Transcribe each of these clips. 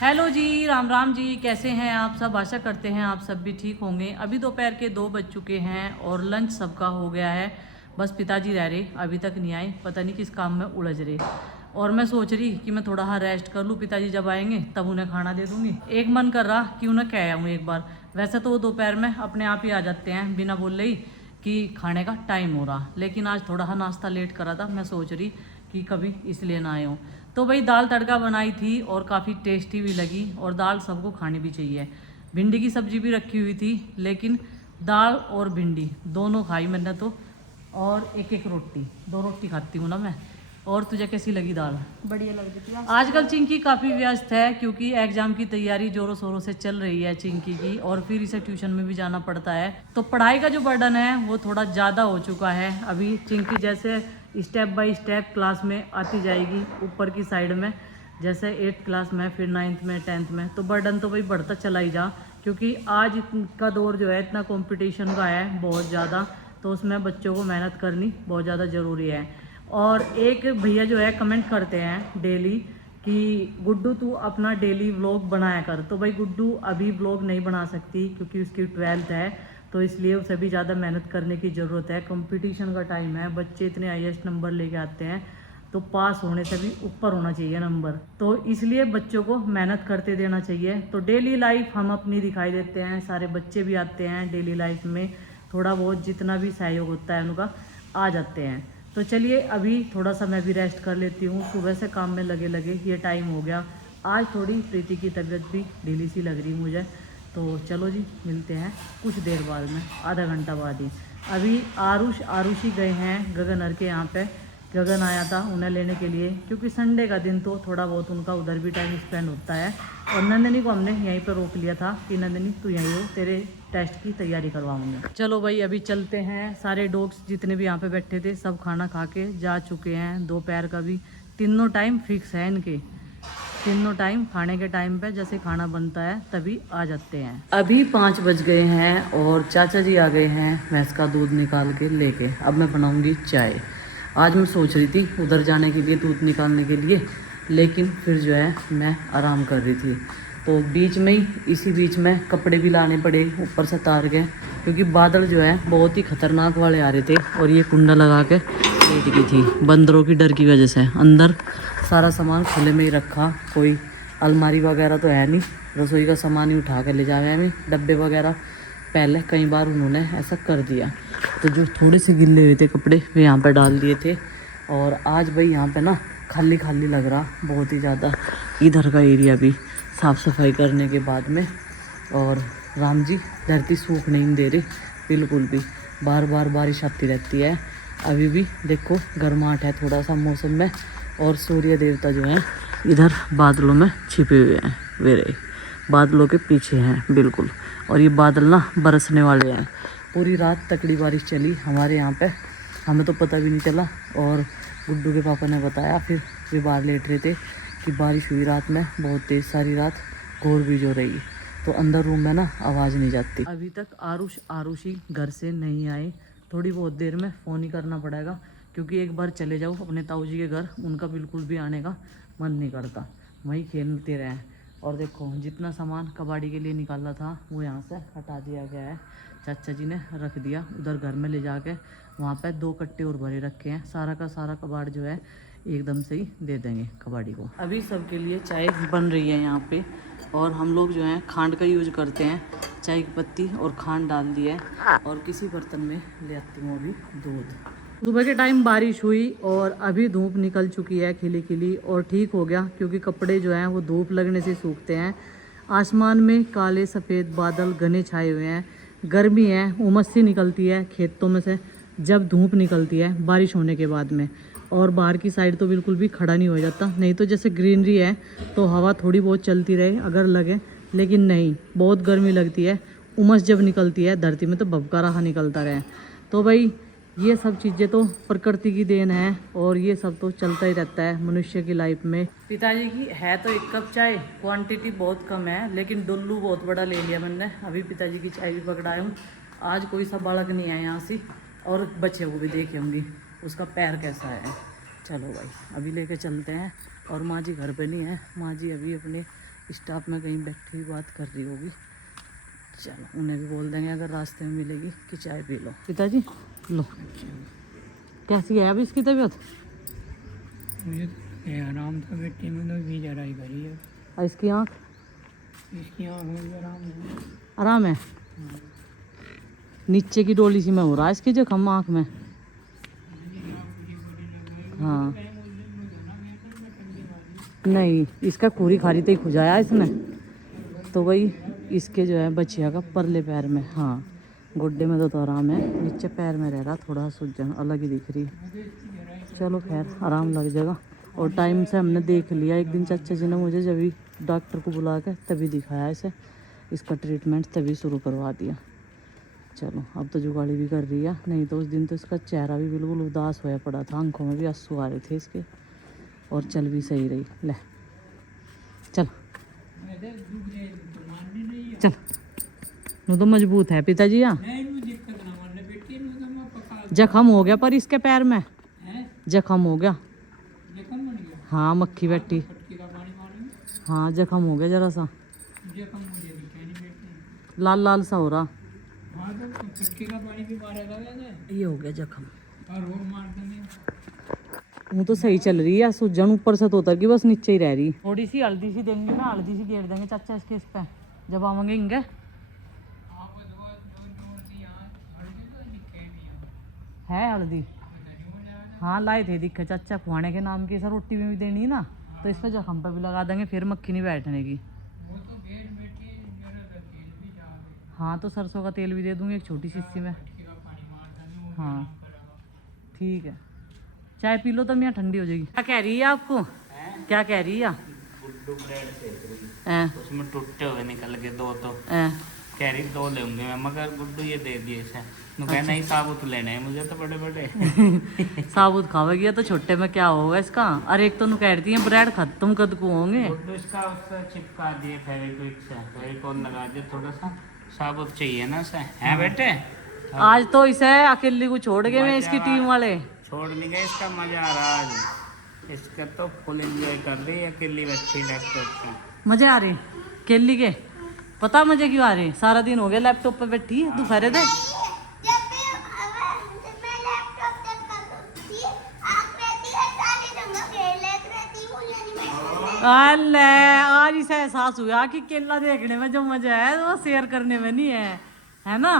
Hello जी, राम राम जी। कैसे हैं आप सब? आशा करते हैं आप सब भी ठीक होंगे। अभी दोपहर के 2 बज चुके हैं और लंच सबका हो गया है। बस पिताजी रह रहे, अभी तक नहीं आए, पता नहीं किस काम में उलझ रहे। और मैं सोच रही कि मैं थोड़ा रेस्ट कर लूँ, पिताजी जब आएंगे तब उन्हें खाना दे दूँगी। एक मन कर रहा कि उन्हें कह आऊँ एक बार। वैसे तो वो दोपहर में अपने आप ही आ जाते हैं बिना बोल ही कि खाने का टाइम हो रहा, लेकिन आज थोड़ा नाश्ता लेट करा था। मैं सोच रही कि कभी इसलिए ना आए हूँ। तो भाई दाल तड़का बनाई थी और काफ़ी टेस्टी भी लगी, और दाल सबको खानी भी चाहिए। भिंडी की सब्जी भी रखी हुई थी, लेकिन दाल और भिंडी दोनों खाई मैंने तो। और एक एक रोटी, 2 रोटी खाती हूँ ना मैं। और तुझे कैसी लगी दाल? बढ़िया लग रही थी। आजकल चिंकी काफ़ी व्यस्त है, क्योंकि एग्ज़ाम की तैयारी ज़ोरों शोरों से चल रही है चिंकी की, और फिर इसे ट्यूशन में भी जाना पड़ता है। तो पढ़ाई का जो बर्डन है वो थोड़ा ज़्यादा हो चुका है। अभी चिंकी जैसे स्टेप बाय स्टेप क्लास में आती जाएगी ऊपर की साइड में, जैसे 8th क्लास में, फिर 9th में, 10th में, तो बर्डन तो भाई बढ़ता चला ही जा। क्योंकि आज का दौर जो है इतना कंपटीशन का है बहुत ज़्यादा, तो उसमें बच्चों को मेहनत करनी बहुत ज़्यादा ज़रूरी है। और एक भैया जो है कमेंट करते हैं डेली कि गुड्डू तू अपना डेली व्लॉग बनाया कर। तो भाई गुड्डू अभी व्लॉग नहीं बना सकती, क्योंकि उसकी 12th है, तो इसलिए उसे भी ज़्यादा मेहनत करने की ज़रूरत है। कंपटीशन का टाइम है, बच्चे इतने हाईएस्ट नंबर लेके आते हैं, तो पास होने से भी ऊपर होना चाहिए नंबर। तो इसलिए बच्चों को मेहनत करते देना चाहिए। तो डेली लाइफ हम अपनी दिखाई देते हैं, सारे बच्चे भी आते हैं डेली लाइफ में, थोड़ा बहुत जितना भी सहयोग होता है उनका आ जाते हैं। तो चलिए अभी थोड़ा सा मैं भी रेस्ट कर लेती हूँ, सुबह से काम में लगे लगे ये टाइम हो गया। आज थोड़ी प्रीति की तबीयत भी ढीली सी लग रही मुझे। तो चलो जी, मिलते हैं कुछ देर बाद में, आधा घंटा बाद ही। अभी आरुषी गए हैं गगनर के यहाँ पे। गगन आया था उन्हें लेने के लिए, क्योंकि संडे का दिन तो थोड़ा बहुत उनका उधर भी टाइम स्पेंड होता है। और नंदिनी को हमने यहीं पर रोक लिया था कि नंदिनी तू यहीं हो, तेरे टेस्ट की तैयारी करवाऊंगा। चलो भाई अभी चलते हैं। सारे डॉग्स जितने भी यहाँ पे बैठे थे सब खाना खा के जा चुके हैं। दोपहर का भी तीनों टाइम फिक्स है इनके, तीनों टाइम खाने के टाइम पे जैसे खाना बनता है तभी आ जाते हैं। अभी 5 बज गए हैं और चाचा जी आ गए हैं भैंस का दूध निकाल के लेके। अब मैं बनाऊंगी चाय। आज मैं सोच रही थी उधर जाने के लिए दूध निकालने के लिए, लेकिन फिर जो है मैं आराम कर रही थी, तो बीच में ही इसी बीच में कपड़े भी लाने पड़े ऊपर से तार के, क्योंकि बादल जो है बहुत ही खतरनाक वाले आ रहे थे। और ये कुंडा लगा के लेट गई थी बंदरों की डर की वजह से। अंदर सारा सामान खुले में ही रखा, कोई अलमारी वगैरह तो है नहीं, रसोई का सामान ही उठा के ले जावे हमें, डब्बे वगैरह। पहले कई बार उन्होंने ऐसा कर दिया, तो जो थोड़े से गिल्ले हुए थे कपड़े वे यहाँ पर डाल दिए थे। और आज भाई यहाँ पे ना खाली खाली लग रहा बहुत ही ज़्यादा, इधर का एरिया भी साफ़ सफाई करने के बाद में। और राम जी धरती सूख नहीं दे रही बिल्कुल भी, बार बार बारिश आती रहती है। अभी भी देखो गर्माहट है थोड़ा सा मौसम में, और सूर्य देवता जो हैं इधर बादलों में छिपे हुए हैं, वे रहे बादलों के पीछे हैं बिल्कुल। और ये बादल ना बरसने वाले हैं। पूरी रात तकड़ी बारिश चली हमारे यहाँ पे, हमें तो पता भी नहीं चला। और गुड्डू के पापा ने बताया फिर वे बाहर लेट रहे थे कि बारिश हुई रात में बहुत तेज़, सारी रात घोर भी जो रही, तो अंदर रूम में ना आवाज़ नहीं जाती। अभी तक आरुषी घर से नहीं आए। थोड़ी बहुत देर में फ़ोन ही करना पड़ेगा, क्योंकि एक बार चले जाओ अपने ताऊ जी के घर, उनका बिल्कुल भी आने का मन नहीं करता, वहीं खेलते रहे। और देखो जितना सामान कबाड़ी के लिए निकाला था वो यहाँ से हटा दिया गया है, चाचा जी ने रख दिया उधर घर में ले जाके। वहाँ पे 2 कट्टे और भरे रखे हैं, सारा का सारा कबाड़ जो है एकदम से ही दे देंगे कबाड़ी को। अभी सबके लिए चाय बन रही है यहाँ पे, और हम लोग जो है खांड का यूज करते हैं, चाय की पत्ती और खांड डाल दी है, और किसी बर्तन में ले आती हूँ अभी दूध। सुबह के टाइम बारिश हुई और अभी धूप निकल चुकी है खिली खिली, और ठीक हो गया क्योंकि कपड़े जो हैं वो धूप लगने से सूखते हैं। आसमान में काले सफ़ेद बादल घने छाए हुए हैं, गर्मी है, उमस सी निकलती है खेतों में से जब धूप निकलती है बारिश होने के बाद में। और बाहर की साइड तो बिल्कुल भी खड़ा नहीं हो जाता, नहीं तो जैसे ग्रीनरी है तो हवा थोड़ी बहुत चलती रहे अगर लगे, लेकिन नहीं, बहुत गर्मी लगती है। उमस जब निकलती है धरती में तो भभका रहा निकलता रहे। तो भाई ये सब चीज़ें तो प्रकृति की देन है, और ये सब तो चलता ही रहता है मनुष्य की लाइफ में। पिताजी की है तो 1 कप चाय, क्वांटिटी बहुत कम है, लेकिन डुल्लू बहुत बड़ा ले लिया मैंने। अभी पिताजी की चाय भी पकड़ाया हूँ। आज कोई सा बालक नहीं है यहाँ से, और बच्चे को भी देखे होंगी उसका पैर कैसा है। चलो भाई अभी लेके चलते हैं। और माँ जी घर पे नहीं है, माँ जी अभी अपने स्टाफ में कहीं बैठी हुई बात कर रही होगी। चलो उन्हें भी बोल देंगे अगर रास्ते में मिलेगी कि चाय पी लो। पिताजी लो, कैसी है अभी इसकी तबीयत? मुझे आराम था बेटी में तो भी जराई भरी है। और इसकी आँख? इसकी आँख में भी आराम है। आराम है? नीचे की डोली सी में हो रहा है इसकी जख्म आँख में। हाँ नहीं, इसका पूरी खारी तो ही खुजाया इसने, तो वही इसके जो है बचिया का परले पैर में। हाँ गुड्डे में तो आराम है, नीचे पैर में रह रहा थोड़ा सूजन अलग ही दिख रही है। चलो खैर आराम लग जाएगा। और टाइम से हमने देख लिया, एक दिन चाचा जी ने मुझे जब भी डॉक्टर को बुला के तभी दिखाया इसे, इसका ट्रीटमेंट तभी शुरू करवा दिया। चलो अब तो जुगाड़ी भी कर रही है, नहीं तो उस दिन तो इसका चेहरा भी बिल्कुल उदास होया पड़ा था, आंखों में भी आंसू आ रहे थे इसके, और चल भी सही रही। ले चल चल, वो तो मजबूत है पिताजी। यहाँ जख्म हो गया पर इसके पैर में जख्म हो गया। हाँ मक्खी बैठी, हाँ जख्म हो गया जरा सा, लाल लाल सा हो रहा। ये हो गया जख्म। वो तो सही चल रही है, सूजन ऊपर से तो उतर गई, बस नीचे ही रह रही। थोड़ी सी हल्दी सी देंगे ना, हल्दी सी घेर देंगे चाचा इसके इस पे जब आवेंगे इंगे। है हल्दी? हाँ लाए थे दिखे चाचा खुआने के नाम की, सर रोटी में भी देनी है ना, तो इस पे जख्म पे भी लगा देंगे, फिर मक्खी नहीं बैठने की। हाँ तो सरसों का तेल भी दे दूंगी एक छोटी शीशी में। हाँ ठीक है, चाय पी लो तब यहाँ ठंडी हो जाएगी। क्या कह रही है आपको? क्या कह रही है? गुड्डू ब्रेड सेक रही, उसमें टूटे हुए निकल के दो, तो कह रही दो लेंगे मैं, मगर गुड्डू ये दे दिए इसे। अच्छा। नहीं साबुत लेने हैं मुझे तो बड़े बड़े। साबुत खावेगी तो छोटे में क्या होगा इसका? अरे एक तो नु कह रही है ब्रेड खत्म कद को होंगे। गुड्डू इसका उससे चिपका दिए फेविक्विक से, फेविकोल लगा दिए, थोड़ा सा साबुत चाहिए ना इसे। हैं बेटे आज तो इसे अकेली को छोड़ गए मैं, इसकी टीम वाले छोड़ नहीं गए, इसका मजा आ रहा है। इसका तो फुल एंजॉय कर रही है अकेली बैठी लैपटॉप पे। मजे आ रहे केली के? पता मजे क्यों आ रहे? सारा दिन हो गया लैपटॉप पे बैठी दोपहर दे। अल्ले आज इसे एहसास हुआ कि केला देखने में जो मजा है वो शेयर करने में नहीं है ना?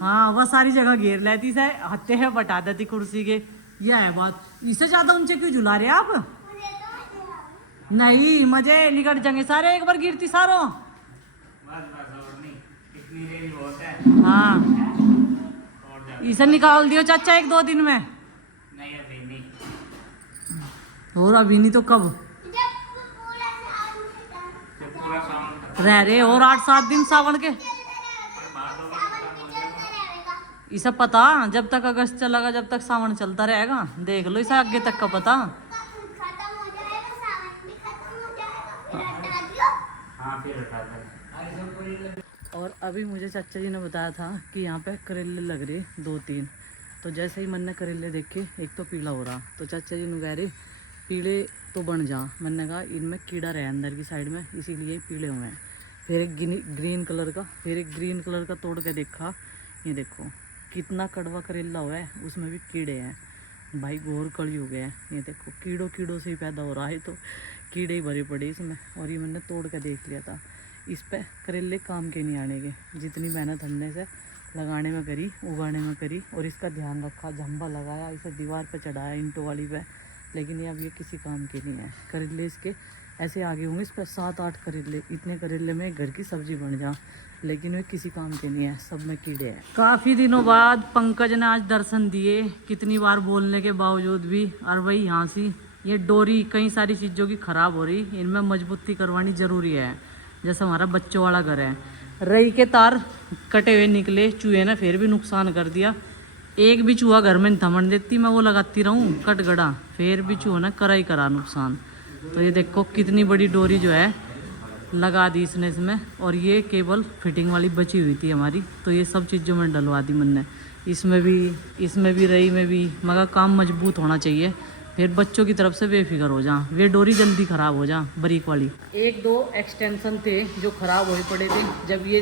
हाँ वह सारी जगह घेर लेती से, हत्ते है बटा देती कुर्सी के। यह है बात, इससे ज्यादा ऊंचे क्यों झुला रहे आप? नहीं मजे निकट जाएंगे सारे, एक बार गिरती सारों। हाँ इसे निकाल दियो चाचा एक दो दिन में। नहीं अभी नहीं। और अभी नहीं तो कब? रह रहे और 8-7 दिन सावन के। इसे पता जब तक अगस्त चलेगा, जब तक सावन चलता रहेगा, देख लो इसे आगे तक का पता। और अभी मुझे चाचा जी ने बताया था कि यहाँ पे करेले लग रहे 2-3, तो जैसे ही मैंने करेले देखे एक तो पीला हो रहा, तो चाचा जी ने कह रहे पीले तो बन जा। मैंने कहा इनमें कीड़ा रहे अंदर की साइड में, इसीलिए पीले हुए हैं। फिर एक ग्रीन कलर का, फिर एक ग्रीन कलर का तोड़ के देखा, ये देखो कितना कड़वा करेला हुआ है, उसमें भी कीड़े हैं भाई, घोर कड़ी हो गया है। ये देखो कीड़ों से ही पैदा हो रहा है, तो कीड़े ही भरे पड़े इसमें। और ये मैंने तोड़ के देख लिया था, इस पे करेले काम के नहीं आने के। जितनी मेहनत हमने से लगाने में करी, उगाने में करी, और इसका ध्यान रखा, झंबा लगाया, इसे दीवार पे चढ़ाया ईंटों वाली पे, लेकिन ये अब ये किसी काम के नहीं है। करेले इसके ऐसे आगे होंगे, इस पर 7-8 करेले, इतने करेले में घर की सब्जी बन जा, लेकिन वे किसी काम के नहीं है, सब में कीड़े हैं। काफ़ी दिनों बाद पंकज ने आज दर्शन दिए, कितनी बार बोलने के बावजूद भी। और वही यहाँ सी ये डोरी कई सारी चीज़ों की ख़राब हो रही, इनमें मजबूती करवानी ज़रूरी है। जैसे हमारा बच्चों वाला घर है, रई के तार कटे हुए निकले, चूहे ने फिर भी नुकसान कर दिया। एक भी चूहा घर में थमन देती, मैं वो लगाती रहूँ कटगड़ा, फिर भी चूहा ने करा ही करा नुकसान। तो ये देखो कितनी बड़ी डोरी जो है लगा दी इसने इसमें, और ये केबल फिटिंग वाली बची हुई थी हमारी, तो ये सब चीज़ों में डलवा दी मैंने, इसमें भी रई में भी, मगर काम मजबूत होना चाहिए, फिर बच्चों की तरफ से बेफिक्र हो जा, वे डोरी जल्दी ख़राब हो जा बरीक वाली। एक दो एक्सटेंशन थे जो ख़राब हो पड़े थे, जब ये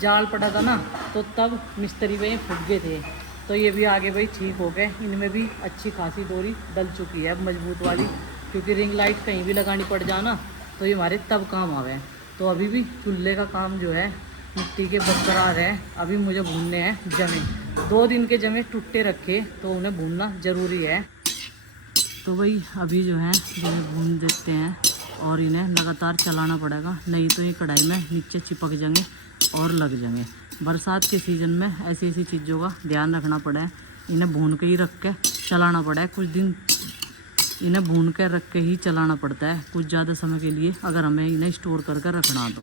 जाल पड़ा था ना तो तब मिस्त्री भाई फूट गए थे, तो ये भी आगे भाई ठीक हो गए। इनमें भी अच्छी खासी डोरी डल चुकी है मजबूत वाली, क्योंकि रिंग लाइट कहीं भी लगानी पड़ जाना तो ये हमारे तब काम आवे। तो अभी भी चूल्हे का काम जो है मिट्टी के बरकरार है। अभी मुझे भूनने हैं जमे, 2 दिन के जमे टुट्टे रखे तो उन्हें भूनना ज़रूरी है। तो भाई अभी जो है इन्हें भून देते हैं और इन्हें लगातार चलाना पड़ेगा, नहीं तो ये कढ़ाई में नीचे चिपक जाएंगे और लग जाएंगे। बरसात के सीज़न में ऐसी ऐसी चीज़ों का ध्यान रखना पड़ा है, इन्हें भून के ही रख के चलाना पड़ा है। कुछ दिन इन्हें भून के रख के ही चलाना पड़ता है, कुछ ज़्यादा समय के लिए अगर हमें इन्हें स्टोर करके रखना हो तो।